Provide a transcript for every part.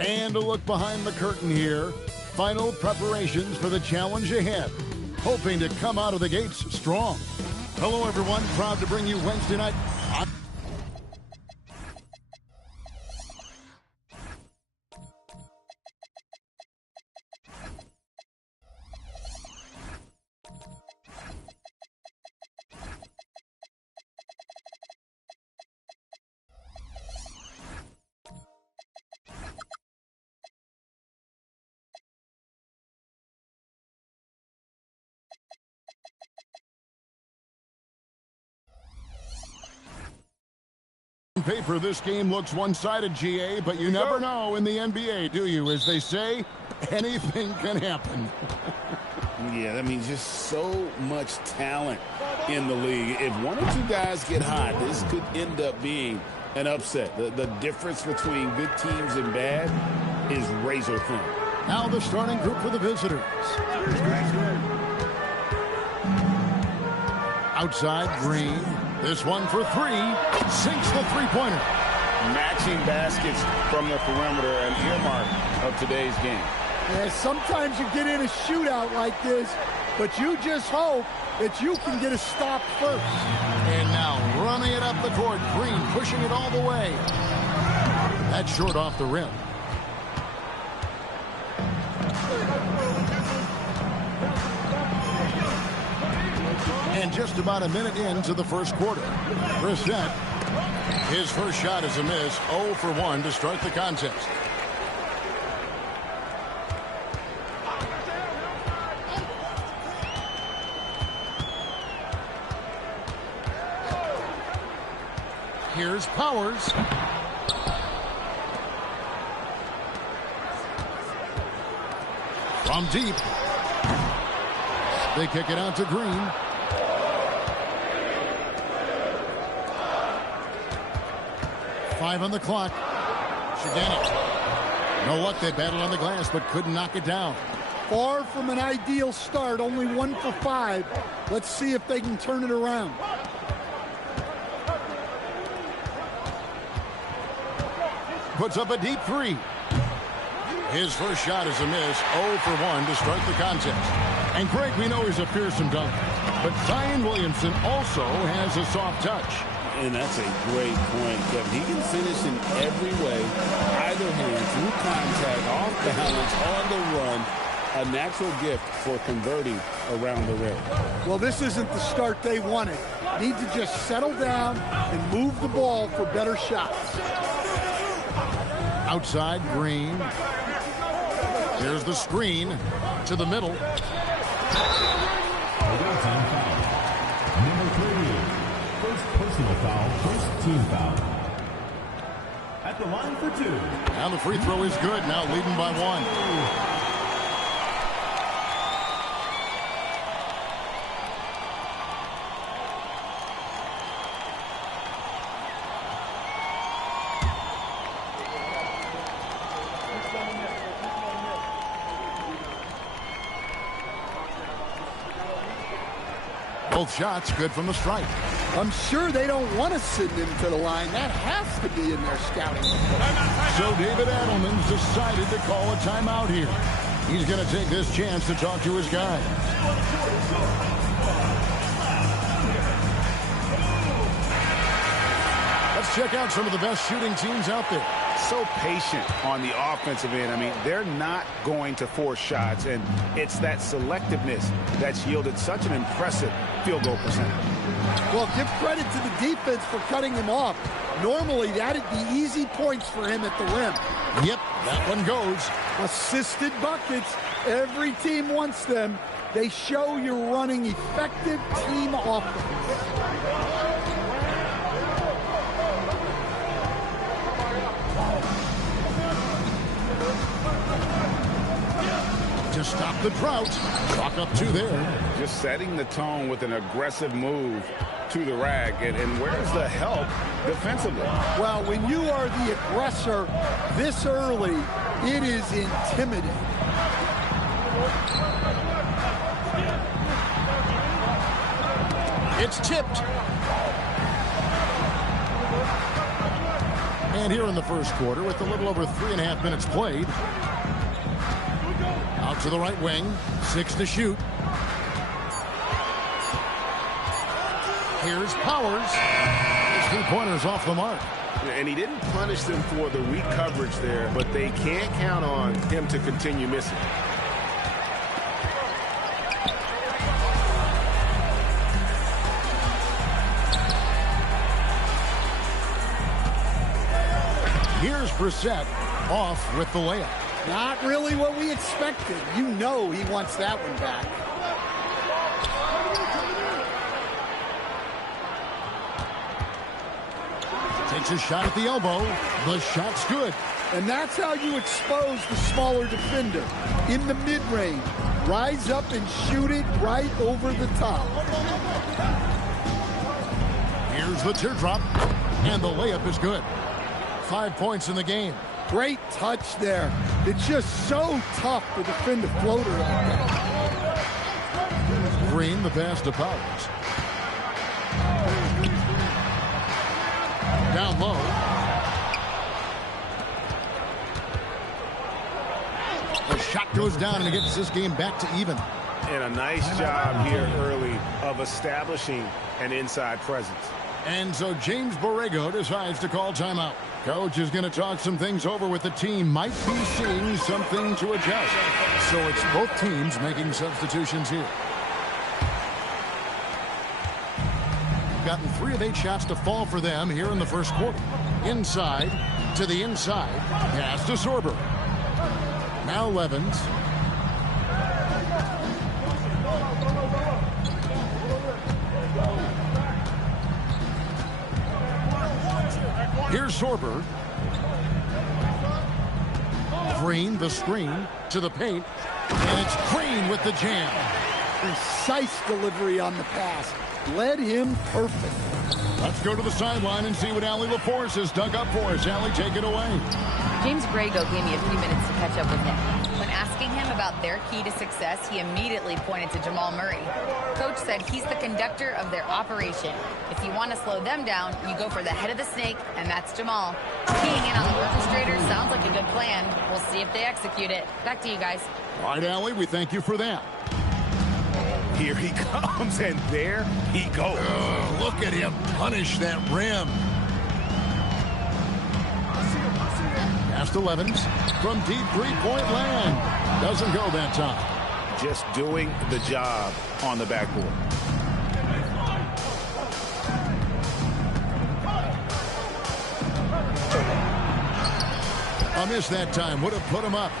And a look behind the curtain here. Final preparations for the challenge ahead. Hoping to come out of the gates strong. Hello, everyone. Proud to bring you Wednesday night. On paper, this game looks one-sided, GA, but you never know in the NBA, do you? As they say, anything can happen. Yeah, that means just so much talent in the league. If one or two guys get hot, this could end up being an upset. The difference between good teams and bad is razor thin. Now the starting group for the visitors. Outside, Green. This one for three. Sinks the three-pointer. Matching baskets from the perimeter, an earmark of today's game. Yeah, sometimes you get in a shootout like this, but you just hope that you can get a stop first. And now running it up the court. Green pushing it all the way. That's short off the rim. And just about a minute into the first quarter. Brissett, his first shot is a miss. 0 for 1 to start the contest. Here's Powers. From deep. They kick it out to Green. Five on the clock. Shigenic. No luck. They battled on the glass, but couldn't knock it down. Far from an ideal start. Only 1 for 5. Let's see if they can turn it around. Puts up a deep three. His first shot is a miss. 0 for 1 to start the contest. And Greg, we know he's a fearsome dunker. But Zion Williamson also has a soft touch. And that's a great point, Kevin. He can finish in every way, either hand, through contact, off balance, on the run. A natural gift for converting around the rim. Well, this isn't the start they wanted. Need to just settle down and move the ball for better shots. Outside, Green. Here's the screen to the middle. Number 3. First personal foul, first team foul. At the line for 2. Now the free throw is good. Now leading by 1. Both shots good from the stripe. I'm sure they don't want to send him to the line. That has to be in their scouting report. So David Adelman's decided to call a timeout here. He's going to take this chance to talk to his guys. Let's check out some of the best shooting teams out there. So patient on the offensive end. I mean, they're not going to force shots, and it's that selectiveness that's yielded such an impressive field goal percentage. Well, give credit to the defense for cutting him off. Normally, that'd be easy points for him at the rim. Yep, that one goes. Assisted buckets. Every team wants them. They show you're running effective team offense. To stop the drought. Clock up 2 there. Just setting the tone with an aggressive move to the rack. And where's the help defensively? Well, when you are the aggressor this early, it is intimidating. It's tipped. And here in the first quarter, with a little over 3.5 minutes played. Out to the right wing. 6 to shoot. Here's Powers. His 3-pointer's off the mark. And he didn't punish them for the weak coverage there, but they can't count on him to continue missing. Here's Brissett off with the layup. Not really what we expected. You know he wants that one back. Takes a shot at the elbow. The shot's good. And that's how you expose the smaller defender. In the mid-range. Rise up and shoot it right over the top. Here's the teardrop. And the layup is good. 5 points in the game. Great touch there. It's just so tough to defend a floater like that. Green, the pass to Powers. Down low. The shot goes down and it gets this game back to even. And a nice job here early of establishing an inside presence. And so James Borrego decides to call timeout. Coach is going to talk some things over with the team. Might be seeing something to adjust. So it's both teams making substitutions here. We've gotten 3 of 8 shots to fall for them here in the first quarter. Inside to the inside. Pass to Sorber. Now Levens. Here's Sorber. Green, the screen, to the paint. And it's Green with the jam. Precise delivery on the pass. Led him perfect. Let's go to the sideline and see what Allie LaForce has dug up for us. Allie, take it away. James Borrego gave me a few minutes to catch up with him. When asking him about their key to success, he immediately pointed to Jamal Murray. Coach said he's the conductor of their operation. If you want to slow them down, you go for the head of the snake, and that's Jamal. Keying in on the orchestrator sounds like a good plan. We'll see if they execute it. Back to you guys. All right, Allie, we thank you for that. Here he comes, and there he goes. Look at him punish that rim. Pass to Levens from deep three-point land. Doesn't go that time. Just doing the job on the backboard. A miss that time would have put him up.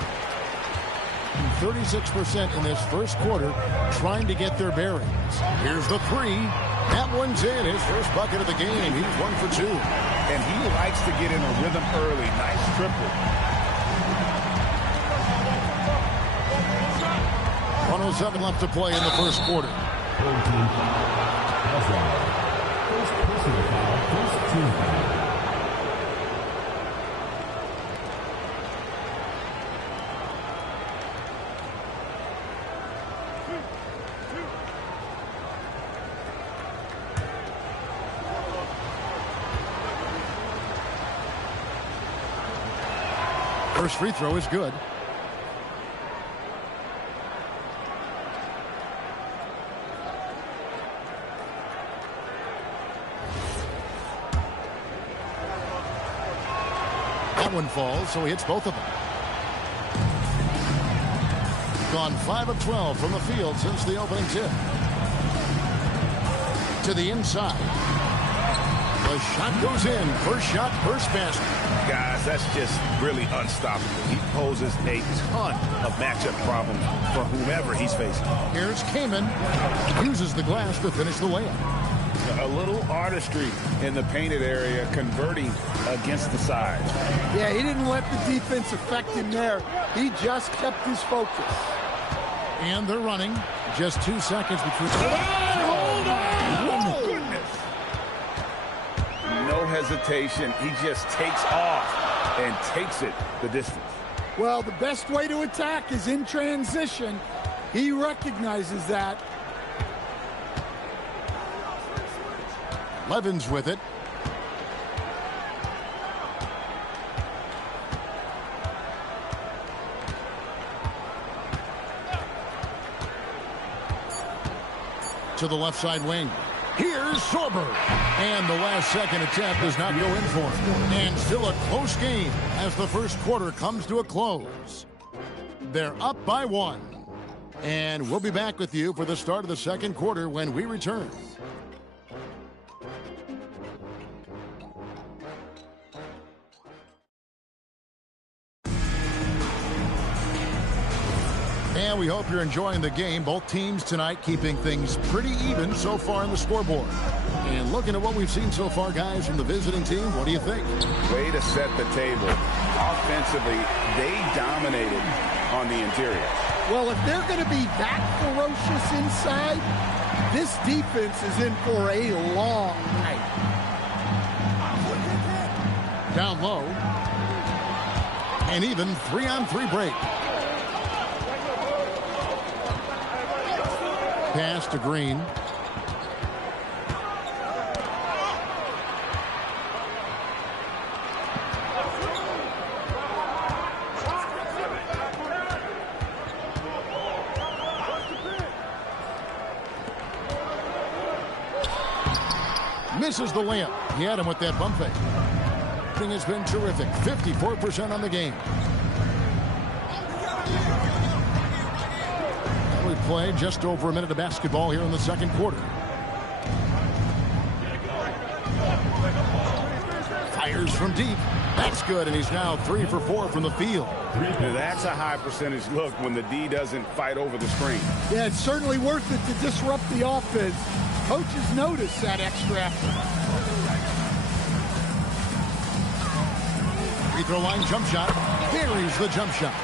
36% in this first quarter, trying to get their bearings. Here's the 3. That one's in. His first bucket of the game. He's 1 for 2. And he likes to get in a rhythm early. Nice triple. 107 left to play in the first quarter. First personal foul, first team foul. First free throw is good. That one falls, so he hits both of them. Gone 5 of 12 from the field since the opening tip. To the inside. The shot goes in. First shot, first basket. Guys, that's just really unstoppable. He poses a ton of matchup problems for whomever he's facing. Here's Kaman. Uses the glass to finish the layup. A little artistry in the painted area, converting against the side. Yeah, he didn't let the defense affect him there. He just kept his focus. And they're running. Just 2 seconds between. Hold on! Oh, goodness. No hesitation. He just takes off and takes it the distance. Well, the best way to attack is in transition. He recognizes that. Levens with it. to the left side wing. Here's Sorber. And the last second attempt does not go in for him. And still a close game as the first quarter comes to a close. They're up by 1. And we'll be back with you for the start of the second quarter when we return. And we hope you're enjoying the game. Both teams tonight keeping things pretty even so far in the scoreboard. And looking at what we've seen so far, guys, from the visiting team, what do you think? Way to set the table. Offensively, they dominated on the interior. Well, if they're going to be that ferocious inside, this defense is in for a long night. Down low. And even 3-on-3 break. Pass to Green. Misses the layup. He had him with that bump fake. Thing has been terrific. 54% on the game. We played just over a minute of basketball here in the second quarter. Fires from deep. That's good, and he's now 3 for 4 from the field. That's a high percentage look when the D doesn't fight over the screen. Yeah, it's certainly worth it to disrupt the offense. Coaches notice that extra effort. Free throw line jump shot. Buries the jump shot.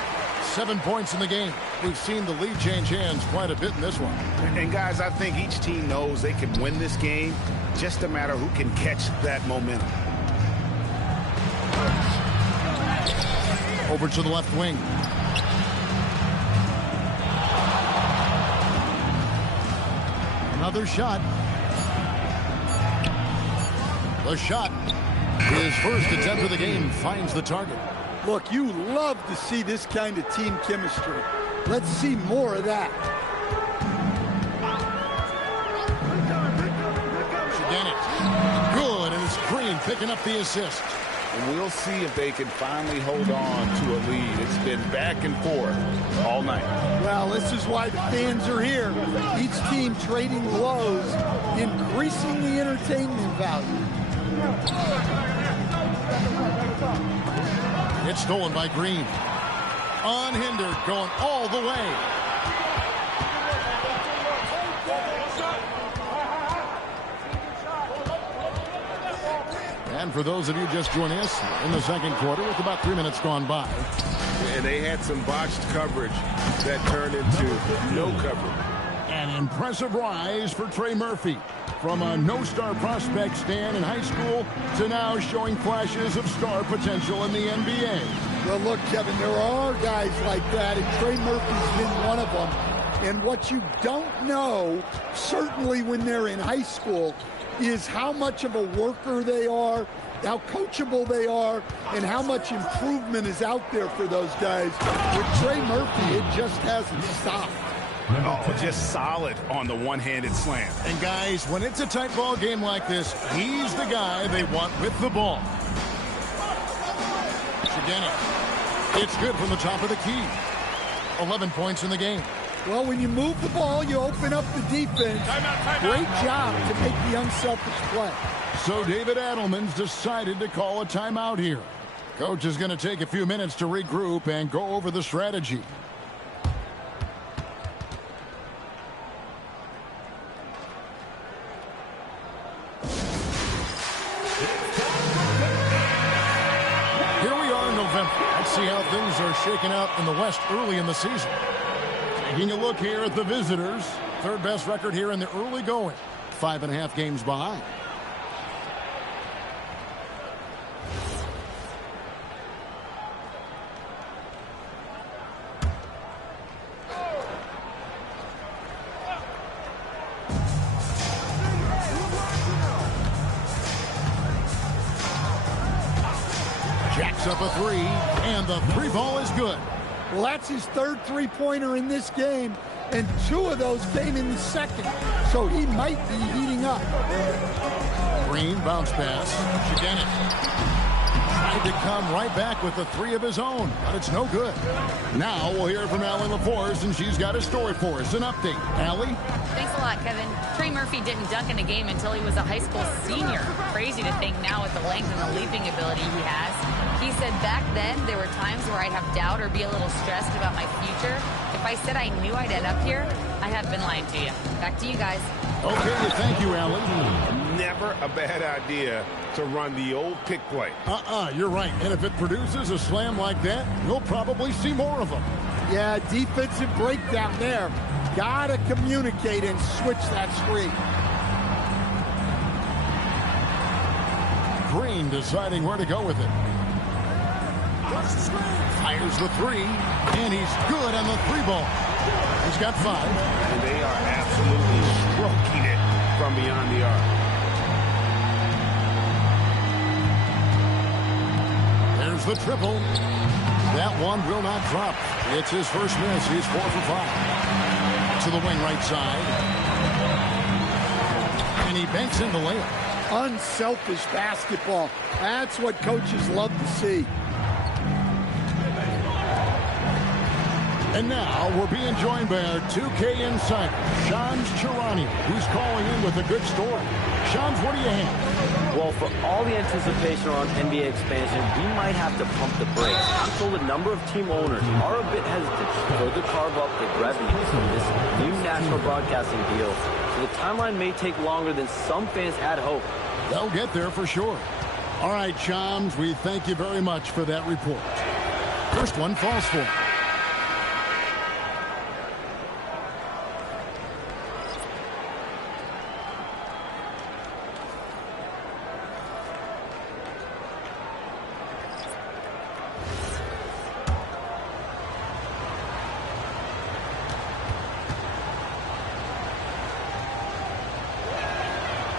7 points in the game. We've seen the lead change hands quite a bit in this one. And guys, I think each team knows they can win this game. Just a matter who can catch that momentum. Over to the left wing. Another shot. The shot. His first attempt of the game finds the target. Look, you love to see this kind of team chemistry. Let's see more of that. Dennett. Good, and it's Green picking up the assist. And we'll see if they can finally hold on to a lead. It's been back and forth all night. Well, this is why the fans are here. Each team trading blows, increasing the entertainment value. It's stolen by Green. Unhindered, going all the way. And for those of you just joining us in the second quarter with about 3 minutes gone by. And they had some botched coverage that turned into no coverage. An impressive rise for Trey Murphy. From a no-star prospect stand in high school to now showing flashes of star potential in the NBA. Well, look, Kevin, there are guys like that, and Trey Murphy's been one of them. And what you don't know, certainly when they're in high school, is how much of a worker they are, how coachable they are, and how much improvement is out there for those guys. With Trey Murphy, it just hasn't stopped. Oh, just solid on the one-handed slam. And guys, when it's a tight ball game like this, he's the guy they want with the ball. Shigena. It's good from the top of the key. 11 points in the game. Well, when you move the ball, you open up the defense. Great job to make the unselfish play. So David Adelman's decided to call a timeout here. Coach is going to take a few minutes to regroup and go over the strategy. Let's see how things are shaking out in the West early in the season. Taking a look here at the visitors. Third best record here in the early going. 5.5 games behind. Jacks up a three, and the three ball is good. Well, that's his third three-pointer in this game. and 2 of those came in the second. So he might be heating up. Green bounce pass. Shigenic tried to come right back with the 3 of his own, but it's no good. Now we'll hear from Allie LaForce, and she's got a story for us. An update. Allie? Thanks a lot, Kevin. Trey Murphy didn't dunk in a game until he was a high school senior. Crazy to think now with the length and the leaping ability he has. He said back then there were times where I'd have doubt or be a little stressed about my future. If I said I knew I'd end up here, I have been lying to you. Back to you guys. Okay, thank you, Allie. Never a bad idea to run the old pick play. You're right. And if it produces a slam like that, we'll probably see more of them. Yeah, defensive breakdown there. Gotta communicate and switch that screen. Green deciding where to go with it. Fires the 3, and he's good on the 3 ball. He's got 5. And they are absolutely stroking it from beyond the arc. There's the triple. That one will not drop. It's his first miss. He's 4 for 5. To the wing right side. And he banks in the layup. Unselfish basketball. That's what coaches love to see. And now we're being joined by our 2K insider, Shams Charania, who's calling in with a good story. Shams, what do you have? Well, for all the anticipation around NBA expansion, we might have to pump the brakes. I'm told a number of team owners are a bit hesitant to further carve up the revenue from this new national broadcasting deal. So the timeline may take longer than some fans had hoped. They'll get there for sure. All right, Shams, we thank you very much for that report. First one falls for him.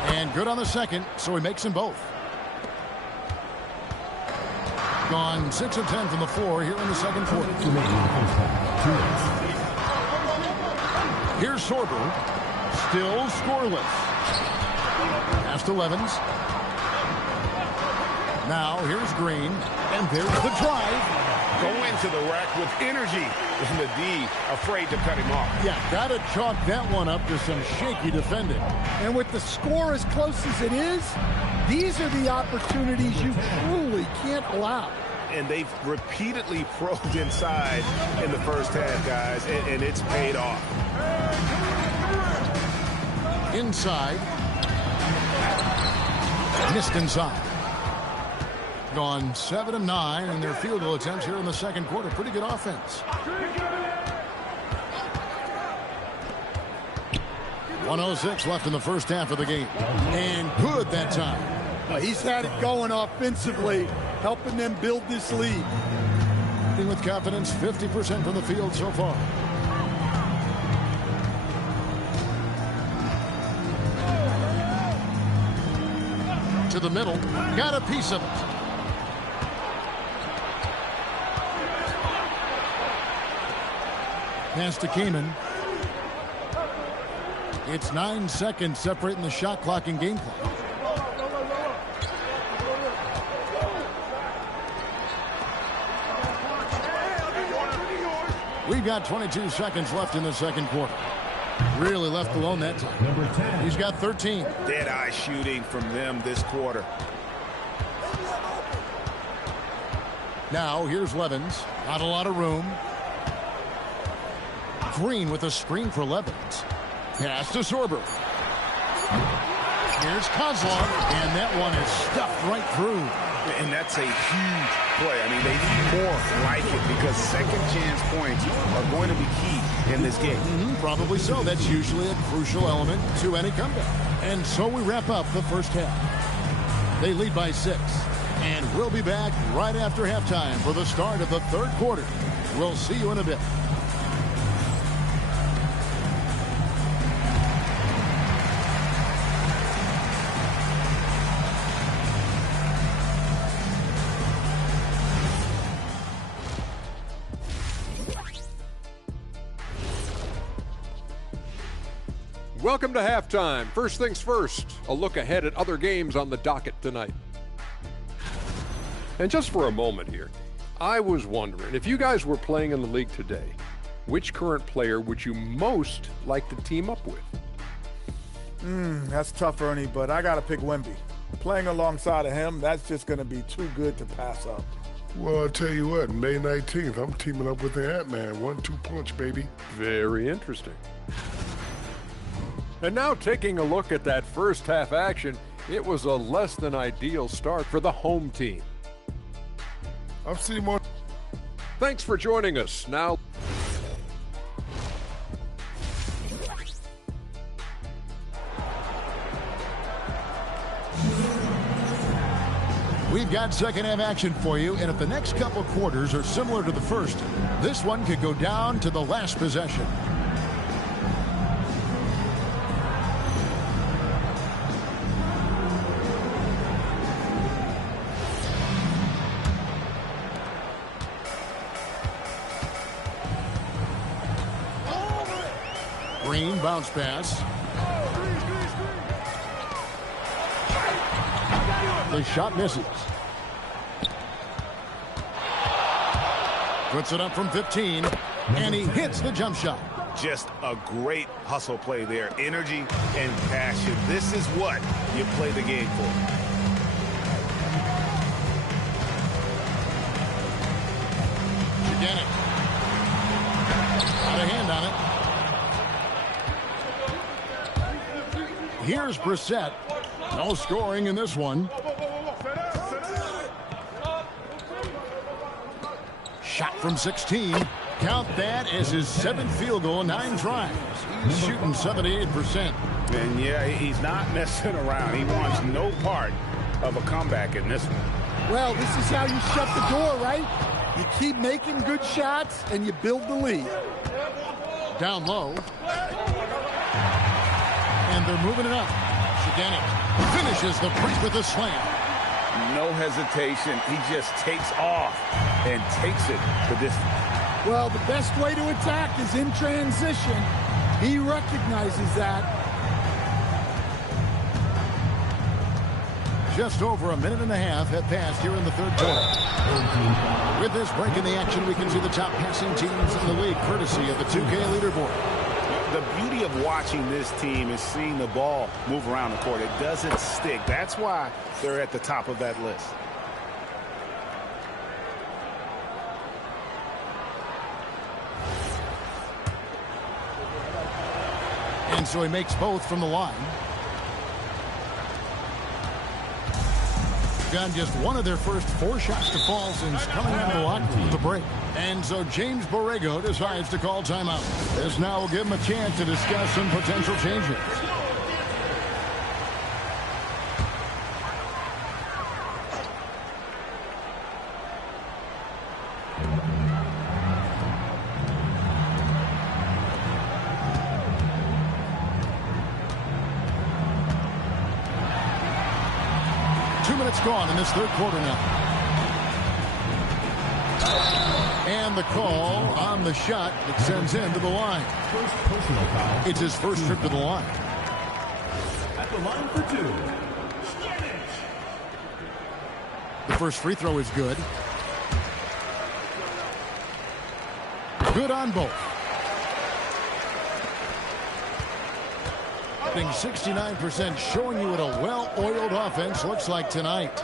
And good on the second, so he makes them both. Gone 6 of 10 from the floor here in the second quarter. Here's Sorber, still scoreless. Pass to Levens. Now here's Green, and there's the drive. Go into the rack with energy, and the D afraid to cut him off. Yeah, gotta chalk that one up to some shaky defending. And with the score as close as it is, these are the opportunities you truly can't allow. And they've repeatedly probed inside in the first half, guys, and it's paid off. Inside. Missed inside. Gone 7 of 9 in their field goal attempts here in the second quarter. Pretty good offense. 1:06 left in the first half of the game. And good that time. Well, he's had it going offensively, helping them build this lead. With confidence, 50% from the field so far. To the middle. Got a piece of it. Pass to Kamen. It's 9 seconds separating the shot clock and game clock. We've got 22 seconds left in the second quarter. Really left alone that time. Number 10. He's got 13. Dead-eye shooting from them this quarter. Now here's Levens. Not a lot of room. Green with a screen for Levens. Pass to Sorber. Here's Kozlov, and that one is stuffed right through. And that's a huge play. I mean, they need more like it because second chance points are going to be key in this game. Probably so. That's usually a crucial element to any comeback. And so we wrap up the first half. They lead by 6. And we'll be back right after halftime for the start of the third quarter. We'll see you in a bit. Welcome to halftime. First things first, a look ahead at other games on the docket tonight. And just for a moment here, I was wondering, if you guys were playing in the league today, which current player would you most like to team up with? That's tough, Ernie, but I got to pick Wemby. Playing alongside of him, that's just going to be too good to pass up. Well, I'll tell you what, May 19th, I'm teaming up with the Ant-Man. 1-2 punch, baby. Very interesting. And now taking a look at that first half action, it was a less than ideal start for the home team. I've seen more. Thanks for joining us. Now, We've got second half action for you, and if the next couple quarters are similar to the first, this one could go down to the last possession. Green bounce pass. The shot misses. Puts it up from 15, and he hits the jump shot. Just a great hustle play there. Energy and passion. This is what you play the game for. Again, got a hand on it. Here's Brissett. No scoring in this one. Shot from 16. Count that as his 7th field goal in 9 tries. He's shooting 78%. And yeah, he's not messing around. He wants no part of a comeback in this one. Well, this is how you shut the door, right? You keep making good shots and you build the lead. Down low. And they're moving it up. Shigenic finishes the break with a slam. No hesitation. He just takes off and takes it the distance. Well, the best way to attack is in transition. He recognizes that. Just over a minute and a half have passed here in the third quarter. With this break in the action, we can see the top passing teams in the league, courtesy of the 2K leaderboard. The beauty of watching this team is seeing the ball move around the court. It doesn't stick. That's why they're at the top of that list. And so he makes both from the line. Got just one of their first 4 shots to fall since coming out of the locker room with the break. And so James Borrego decides to call timeout. This now will give him a chance to discuss some potential changes. Gone in this third quarter now. And the call on the shot that sends him to the line. First personal foul. It's his first trip to the line. At the line for 2. The first free throw is good. Good on both. 69%, showing you what a well-oiled offense looks like tonight.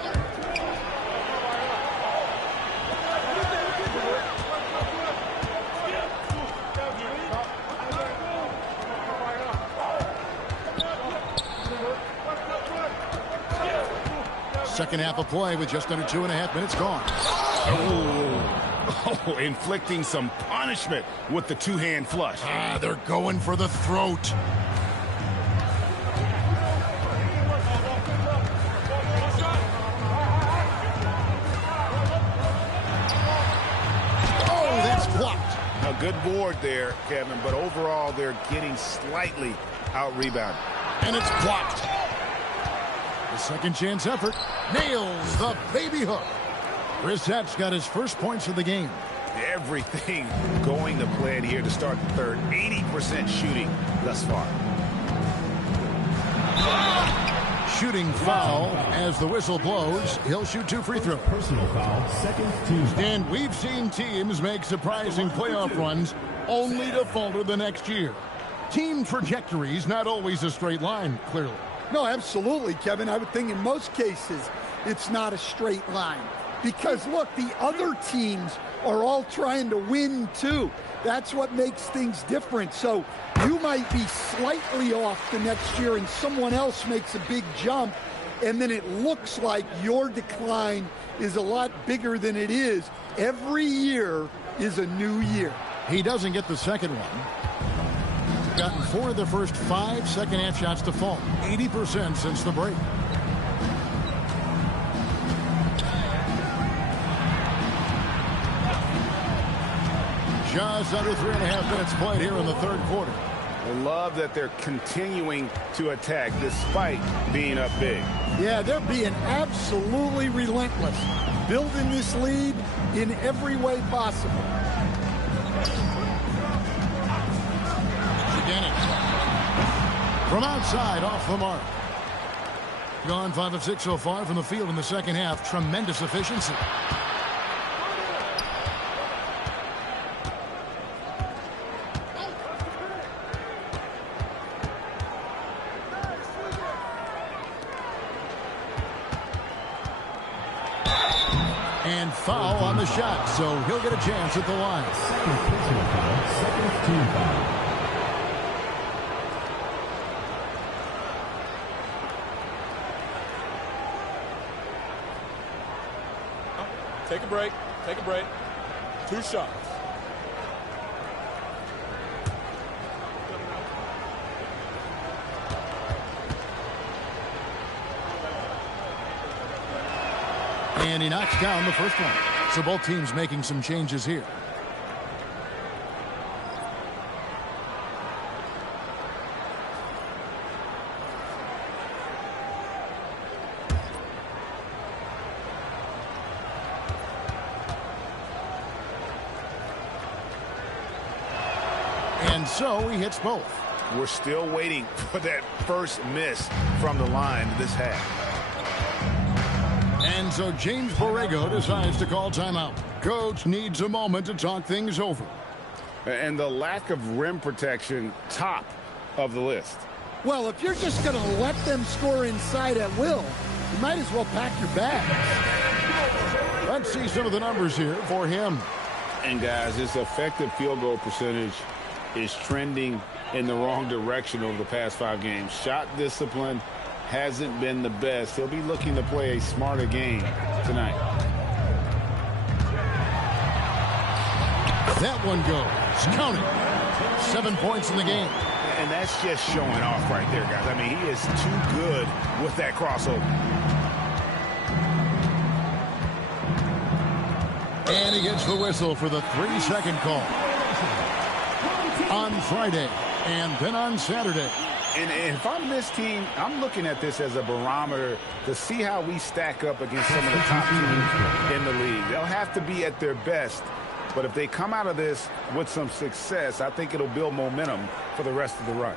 Second half of play with just under 2.5 minutes gone. Oh, inflicting some punishment with the 2-hand flush. They're going for the throat. A good board there, Kevin, but overall they're getting slightly out-rebounded. And it's blocked. The second chance effort nails the baby hook. Brissett's got his first points of the game. Everything going to plan here to start the third. 80% shooting thus far. Shooting foul as the whistle blows. He'll shoot 2 free throws. Personal foul, second team foul. And we've seen teams make surprising playoff runs only to falter the next year. Team trajectories not always a straight line, clearly. No, absolutely, Kevin. I would think in most cases it's not a straight line. Because, look, the other teams are all trying to win, too. That's what makes things different. So you might be slightly off the next year and someone else makes a big jump, and then it looks like your decline is a lot bigger than it is. Every year is a new year. He doesn't get the second one. Gotten 4 of the first 5 second-half shots to fall. 80% since the break. Just under 3.5 minutes played here in the third quarter. I love that they're continuing to attack despite being up big. Yeah, they're being absolutely relentless, building this lead in every way possible. From outside, off the mark. Gone 5 of 6 so far from the field in the second half. Tremendous efficiency. And foul on the shot, so he'll get a chance at the line. Second personal foul, second team foul. Take a break. Take a break. 2 shots. And he knocks down the first one. So both teams making some changes here. And so he hits both. We're still waiting for that first miss from the line this half. And so James Borrego decides to call timeout. Coach needs a moment to talk things over. And the lack of rim protection, top of the list. Well, if you're just going to let them score inside at will, you might as well pack your bags. Let's see some of the numbers here for him. And guys, his effective field goal percentage is trending in the wrong direction over the past 5 games. Shot discipline hasn't been the best. He'll be looking to play a smarter game tonight. That one goes. Count it. 7 points in the game. And that's just showing off right there, guys. I mean, he is too good with that crossover. And he gets the whistle for the 3-second call. On Friday and then on Saturday. And if I'm this team, I'm looking at this as a barometer to see how we stack up against some of the top teams in the league. They'll have to be at their best, but if they come out of this with some success, I think it'll build momentum for the rest of the run.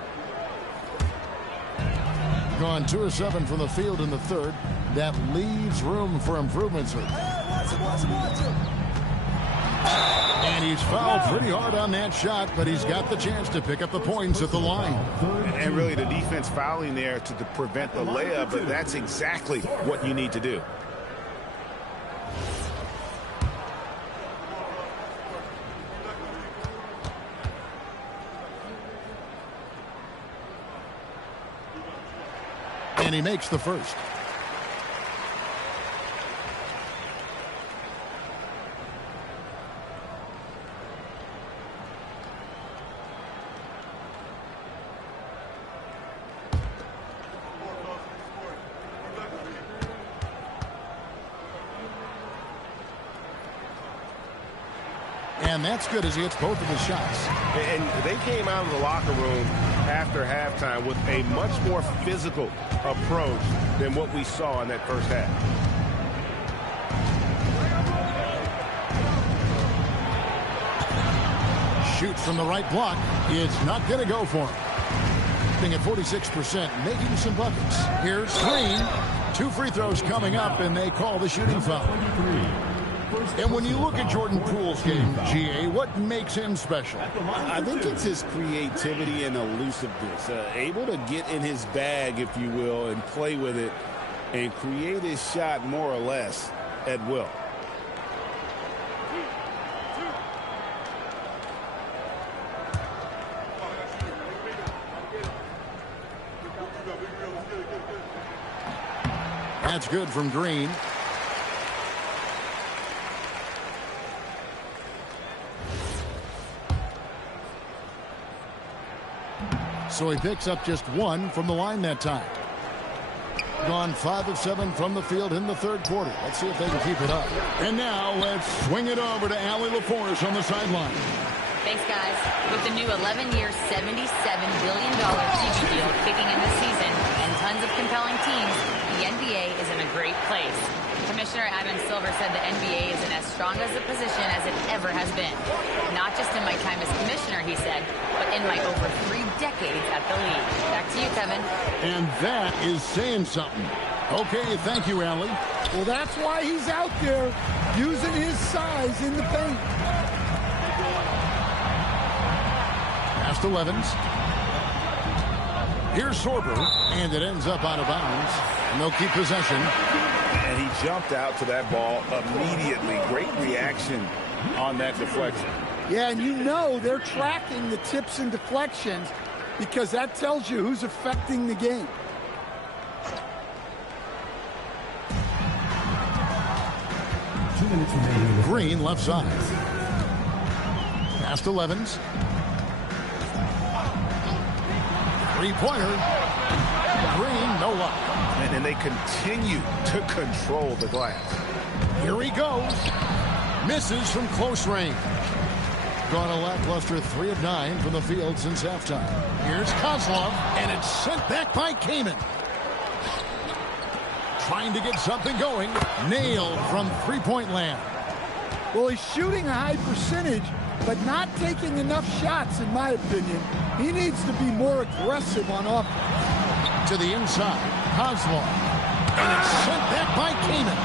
Gone 2 of 7 from the field in the third. That leaves room for improvement, sir. And he's fouled pretty hard on that shot, but he's got the chance to pick up the points at the line. And really the defense fouling there to prevent the layup, but that's exactly what you need to do. And he makes the first. And that's good as he hits both of his shots. And they came out of the locker room after halftime with a much more physical approach than what we saw in that first half. Shoots from the right block. It's not going to go for him. Shooting at 46%, making some buckets. Here's Green. 2 free throws coming up, and they call the shooting foul. And when you look at Jordan Poole's game, GA, what makes him special? I think it's his creativity and elusiveness. Able to get in his bag, if you will, and play with it and create his shot more or less at will. That's good from Green. So he picks up just 1 from the line that time. Gone 5 of 7 from the field in the third quarter. Let's see if they can keep it up. And now let's swing it over to Allie LaForce on the sideline. Thanks, guys. With the new 11-year, $77 billion TV deal kicking in this season and tons of compelling teams, the NBA is in a great place. Commissioner Adam Silver said the NBA is in as strong as a position as it ever has been. Not just in my time as commissioner, he said, but in my over 3 decades at the league. Back to you, Kevin. And that is saying something. Okay, thank you, Allie. Well, that's why he's out there using his size in the paint. Pass to Levens. Here's Sorber, and it ends up out of bounds. And they'll keep possession. And he jumped out to that ball immediately. Great reaction on that deflection. Yeah, and you know they're tracking the tips and deflections because that tells you who's affecting the game. Green left side. Pass to Levens. Three-pointer. Green, no luck. And they continue to control the glass. Here he goes. Misses from close range. Gone a lackluster 3 of 9 from the field since halftime. Here's Kozlov, and it's sent back by Kaman. Trying to get something going. Nailed from three-point land. Well, he's shooting a high percentage, but not taking enough shots, in my opinion. He needs to be more aggressive on offense. To the inside, Kozlov. And it's sent back by Kaman.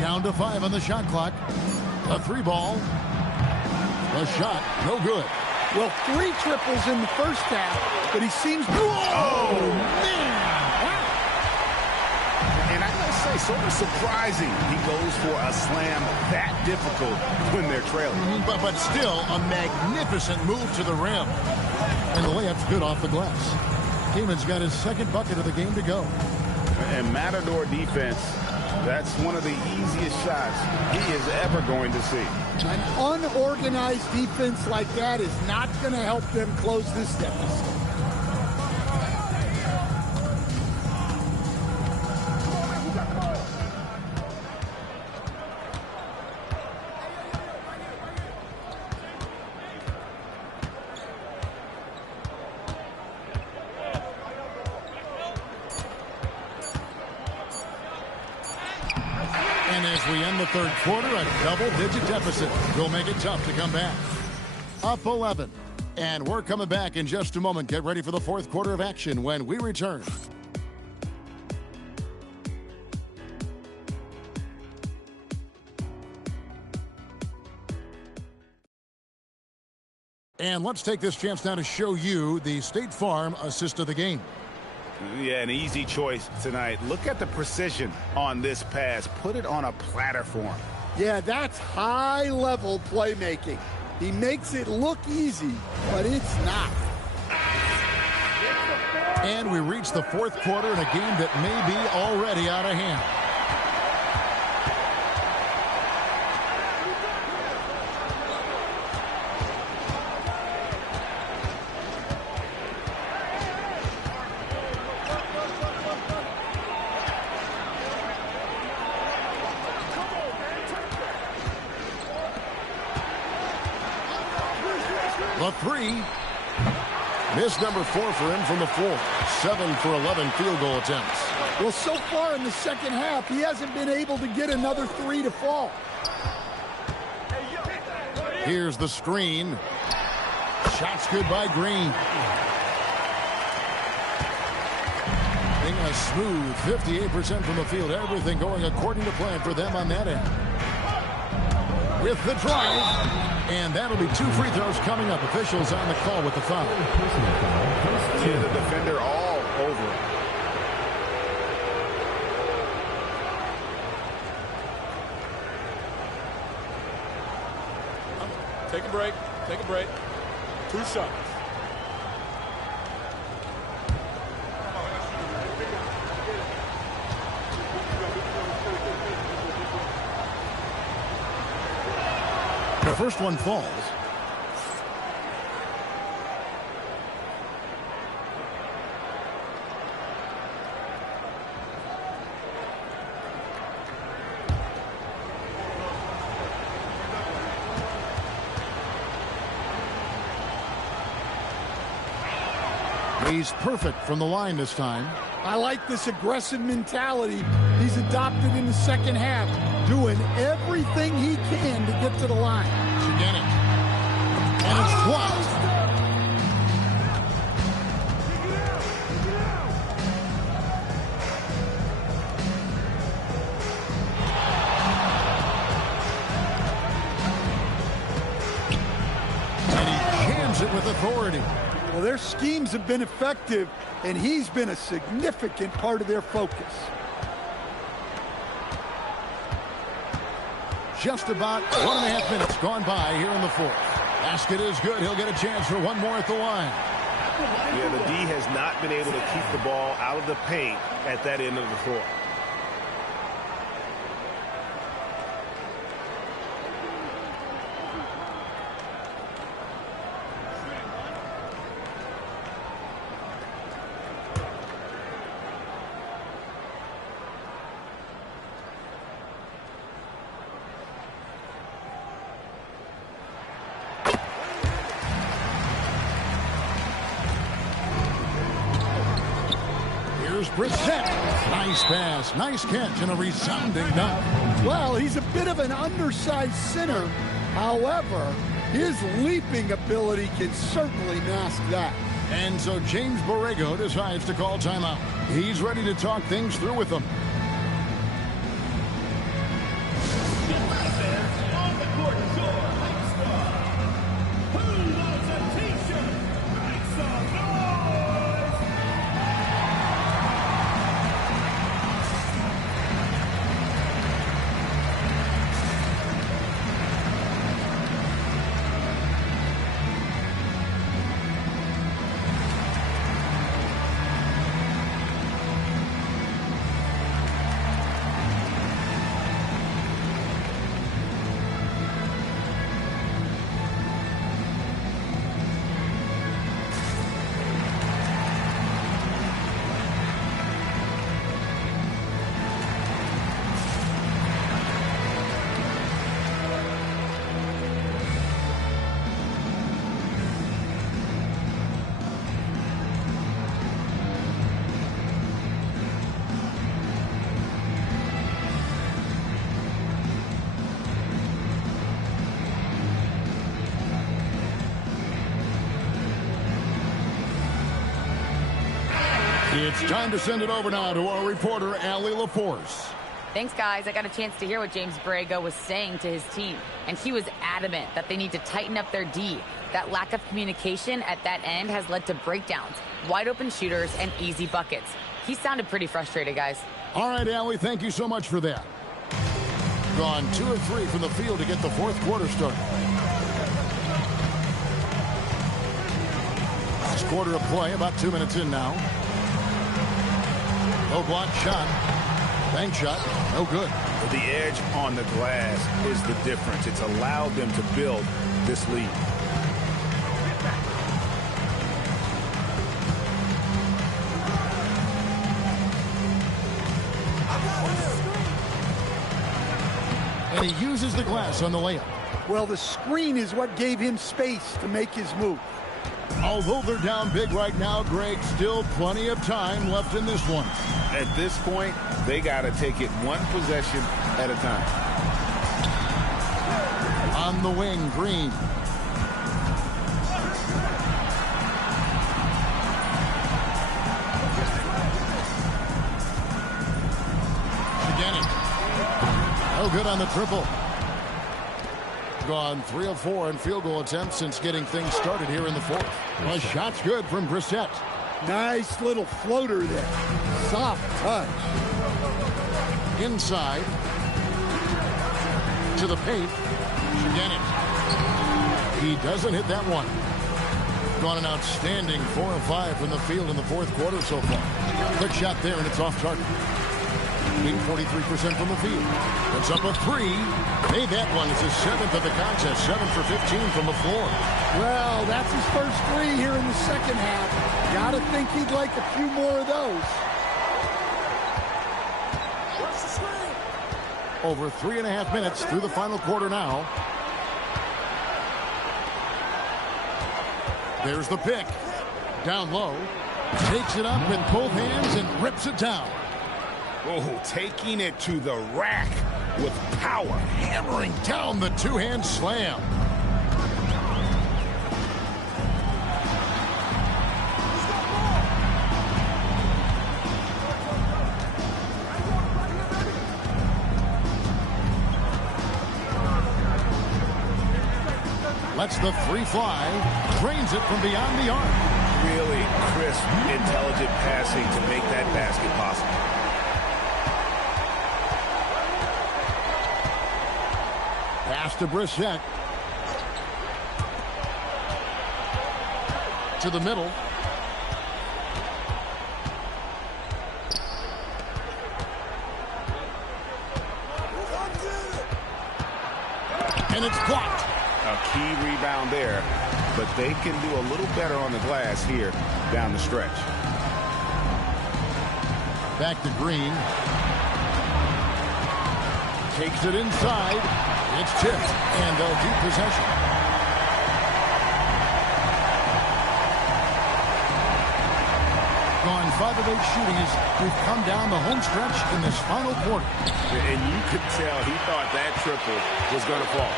Down to 5 on the shot clock. A 3-ball. The shot, no good. Well, 3 triples in the first half, but he seems to... Oh, man! And I must say, sort of surprising he goes for a slam that difficult when they're trailing. But still, a magnificent move to the rim. And the layup's good off the glass. Kaman's got his second bucket of the game to go. And Matador defense, that's one of the easiest shots he is ever going to see. An unorganized defense like that is not going to help them close this deficit. We end the third quarter, a double-digit deficit will make it tough to come back. Up 11, and we're coming back in just a moment. Get ready for the fourth quarter of action when we return. And let's take this chance now to show you the State Farm assist of the game. Yeah, an easy choice tonight. Look at the precision on this pass. Put it on a platter for him. Yeah, that's high-level playmaking. He makes it look easy, but it's not. And we reach the fourth quarter in a game that may be already out of hand. The 3. Miss number 4 for him from the floor. 7 for 11 field goal attempts. Well, so far in the second half, he hasn't been able to get another three to fall. Here's the screen. Shot's good by Green. Being a smooth 58% from the field. Everything going according to plan for them on that end. With the drive. And that'll be 2 free throws coming up. Officials on the call with the foul. Yeah, the defender all over it. Take a break. Take a break. 2 shots. The first one falls. He's perfect from the line this time. I like this aggressive mentality he's adopted in the second half, doing everything he can to get to the line. Again it. And it's blocked. And he jams it with authority. Well, their schemes have been effective, and he's been a significant part of their focus. Just about 1.5 minutes gone by here in the fourth. Basket is good. He'll get a chance for one more at the line. Yeah, the D has not been able to keep the ball out of the paint at that end of the floor. Brissett. Nice pass, nice catch, and a resounding dunk. Well, he's a bit of an undersized center. However, his leaping ability can certainly mask that. And so James Borrego decides to call timeout. He's ready to talk things through with them. It's time to send it over now to our reporter, Allie LaForce. Thanks, guys. I got a chance to hear what James Borrego was saying to his team, and he was adamant that they need to tighten up their D. That lack of communication at that end has led to breakdowns, wide open shooters, and easy buckets. He sounded pretty frustrated, guys. All right, Allie, thank you so much for that. Gone 2 of 3 from the field to get the fourth quarter started. Last quarter of play, about 2 minutes in now. No block shot. Bank shot. No good. The edge on the glass is the difference. It's allowed them to build this lead. And he uses the glass on the layup. Well, the screen is what gave him space to make his move. Although they're down big right now, Greg, still plenty of time left in this one. At this point, they got to take it one possession at a time. On the wing, Green. No good on the triple. Gone 3 of 4 in field goal attempts since getting things started here in the fourth. Well, shot's good from Brissett. Nice little floater there. Soft touch. Inside. To the paint. Again. He doesn't hit that one. Gone an outstanding 4 of 5 from the field in the fourth quarter so far. Quick shot there, and it's off target. Being 43% from the field. It's up a 3. Made that one. It's his 7th of the contest. 7 for 15 from the floor. Well, that's his first 3 here in the second half. Gotta think he'd like a few more of those. Over 3.5 minutes through the final quarter now. There's the pick. Down low. Takes it up with both hands and rips it down. Oh, taking it to the rack with power. Hammering down the two-hand slam. Lets the 3 fly. Drains it from beyond the arc. Really crisp, intelligent passing to make that basket possible. Pass to Brissett. To the middle. And it's blocked. A key rebound there, but they can do a little better on the glass here down the stretch. Back to Green. Takes it inside. It's tipped, and they'll keep possession. Gone 5 of 8 shooting as we've come down the home stretch in this final quarter. And you could tell he thought that triple was going to fall.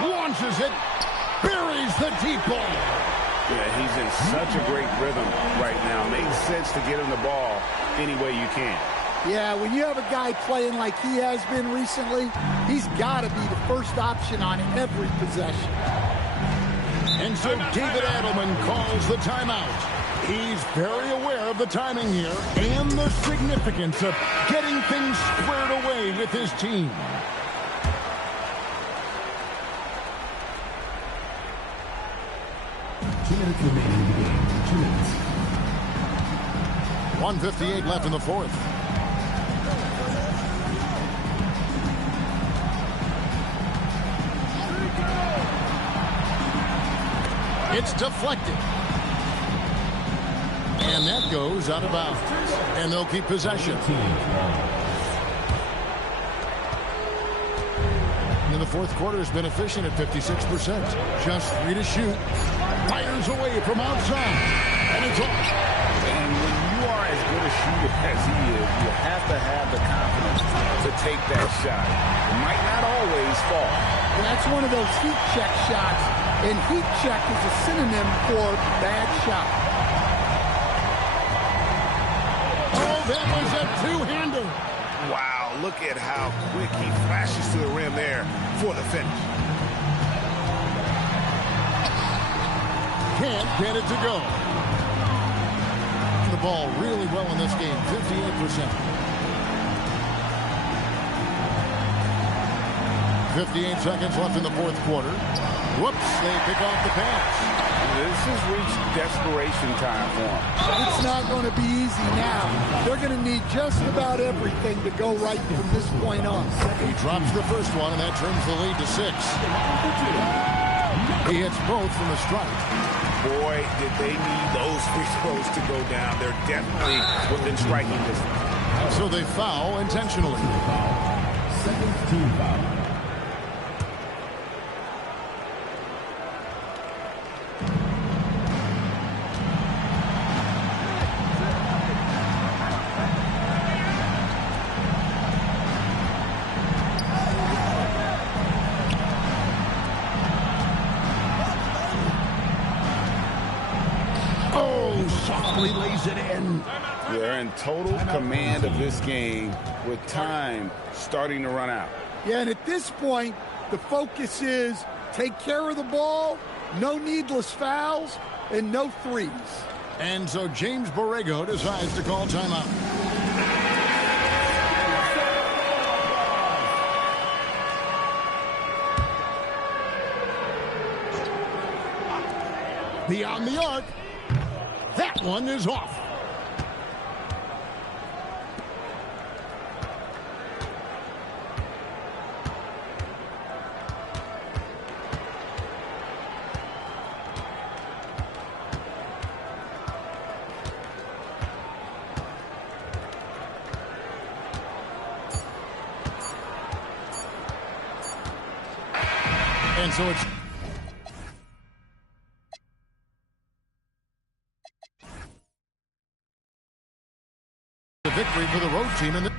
Launches it, buries the deep ball. Yeah, he's in such a great rhythm right now. Makes sense to get him the ball any way you can. Yeah, when you have a guy playing like he has been recently, he's got to be the first option on every possession. And so David Adelman calls the timeout. He's very aware of the timing here and the significance of getting things squared away with his team. Remaining in the game. 2 minutes. 1:58 left in the fourth. It's deflected. And that goes out of bounds. And they'll keep possession. In the fourth quarter has been efficient at 56%. Just 3 to shoot. Fires away from outside. And it's off. And when you are as good a shooter as he is, you have to have the confidence to take that shot. It might not always fall. And that's one of those heat check shots. And heat check is a synonym for bad shot. Oh, that was a two-hander. Wow, look at how quick he flashes to the rim there for the finish. Can't get it to go. The ball really well in this game, 58%. 58 seconds left in the fourth quarter. Whoops, they pick off the pass. This has reached desperation time for them. It's not going to be easy now. They're going to need just about everything to go right from this point on. He drops the first one, and that turns the lead to 6. He hits both from the strike. boy, did they need those free throws to go down. They're definitely within striking distance. So they foul intentionally. Second team foul. Softly lays it in. They're in total command of this game with time starting to run out. Yeah, and at this point, the focus is take care of the ball, no needless fouls, and no threes. And so James Borrego decides to call timeout. Beyond the arc. That one is off. And so it's victory for the road team in the